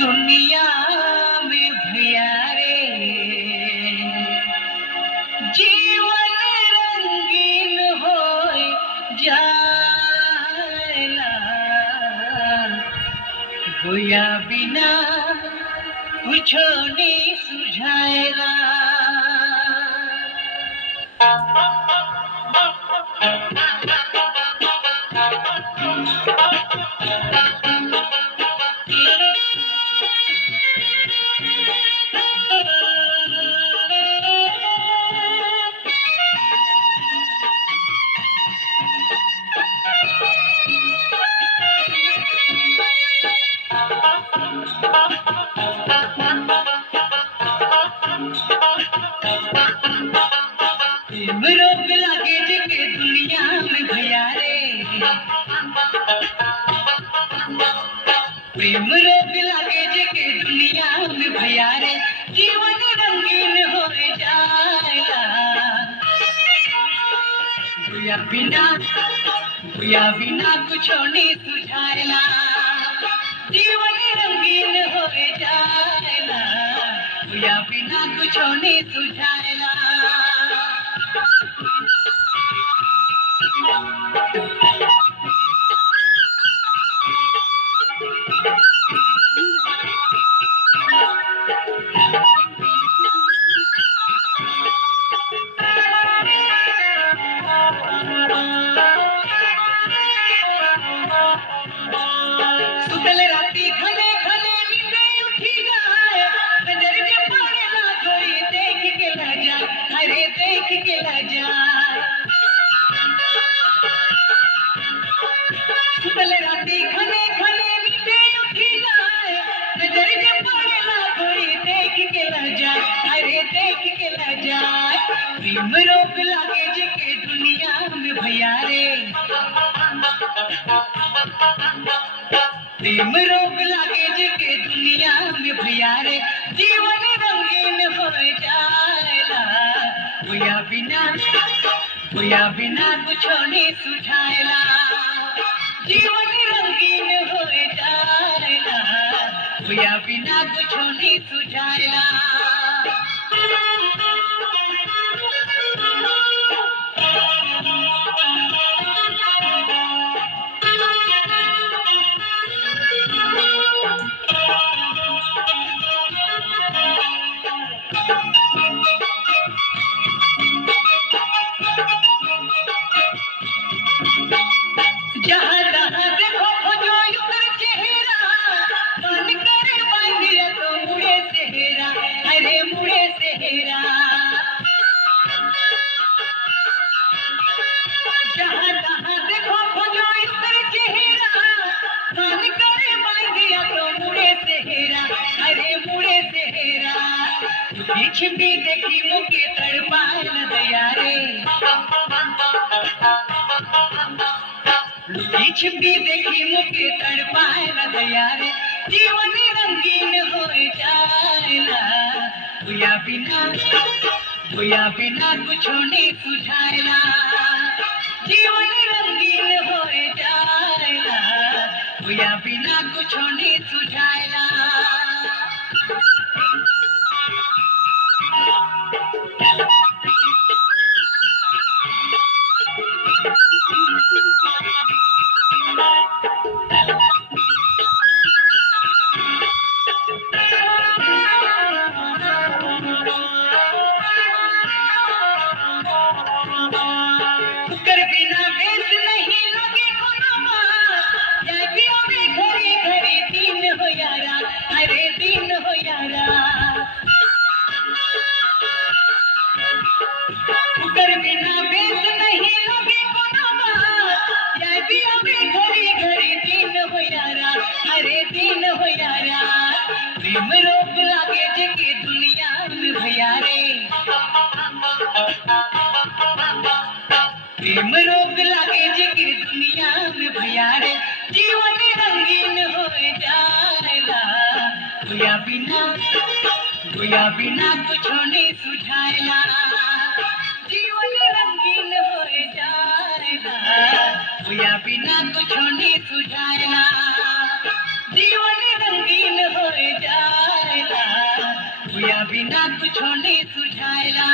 दुनिया में भैया रे जीवन रंगीन हो जाएला गोया बिना कुछो नहीं सुझाएला। रोग लगे के दुनिया में भैया रे प्रेम रोग लगे के दुनिया में भैया रे जीवन रंगीन हो जाएगा भैया बिना कुछ नहीं सुझाएला जीवन रंगीन हो जाएगा भैया बिना कुछ नहीं सुझाएला। सुतल राती खले खले नींदे उठी जाए नजर के पारे ना कोई देख के ल जाए अरे देख के ल जाए। सुतल राती खले खले नींदे उठी जाए नजर के पारे ना कोई देख के ल जाए अरे देख के ल जाए। प्रेम रोग लागे जे के दुनिया में भैया रे प्रेम रोग लागे जे के दुनिया में भैया रे जीवन रंगीन हो जाएला भैया बिना कुछ नहीं सुझाएला जीवन रंगीन हो जाएला भैया बिना कुछ नहीं सुझाएला। जहाँ तहाँ देखो खोजो यूं चेहरा मन करे बांधिया तो मुड़े सेहरा अरे मुड़े सेहरा। जहाँ तहाँ देखो खोजो यूं चेहरा मन करे बांधिया तो मुड़े सेहरा अरे मुड़े सेहरा। पीछ भी देखी मुके तड़पाए न दया रे पीछ भी देखी मुके तड़पाए न दया रे जीवन रंगीन हो जाएला भैया बिना कुछ नहीं सुझाएला जीवन रंगीन हो जाएला भैया बिना कुछ नहीं सुझाएला। कर बिना बेस नहीं लगे कोनो बात या पियो में घड़ी घड़ी दिन हो यारा अरे दिन हो यारा। कर बिना बेस नहीं लगे कोनो बात या पियो में घड़ी घड़ी दिन हो यारा अरे दिन हो यारा। प्रेम रोग लागे जे के दुनिया में भैया रे प्रेम रोग लागे जे के दुनिया में भैया रे जीवन रंगीन हो जाएला भैया बिना कुछ नहीं सुझाएला जीवन रंगीन हो जाएला भैया बिना कुछ नहीं सुझाएला। बिना कुछ नहीं सुझाएला।